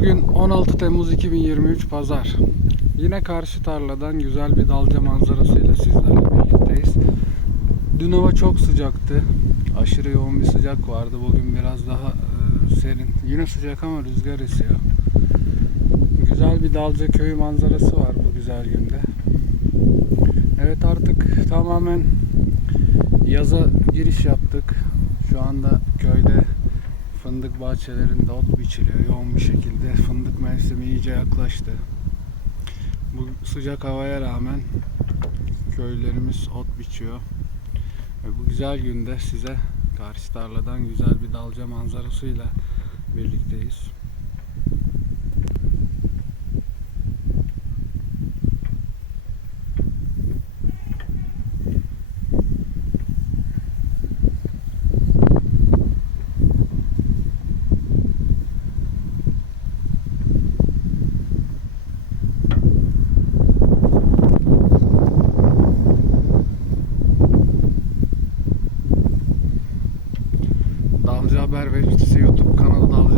Bugün 16 Temmuz 2023 Pazar. Yine karşı tarladan güzel bir dalca manzarasıyla sizlerle birlikteyiz. Dün hava çok sıcaktı. Aşırı yoğun bir sıcak vardı. Bugün biraz daha e, serin. Yine sıcak ama rüzgar esiyor. Güzel bir dalca köyü manzarası var bu güzel günde. Evet artık tamamen yaza giriş yaptık. Şu anda köyde fındık bahçelerinde ot biçiliyor yoğun bir şekilde. Fındık mevsimi iyice yaklaştı. Bu sıcak havaya rağmen köylerimiz ot biçiyor. Ve bu güzel günde size karşı tarladan güzel bir dalca manzarasıyla birlikteyiz. Anca Haber ve işte YouTube kanalı da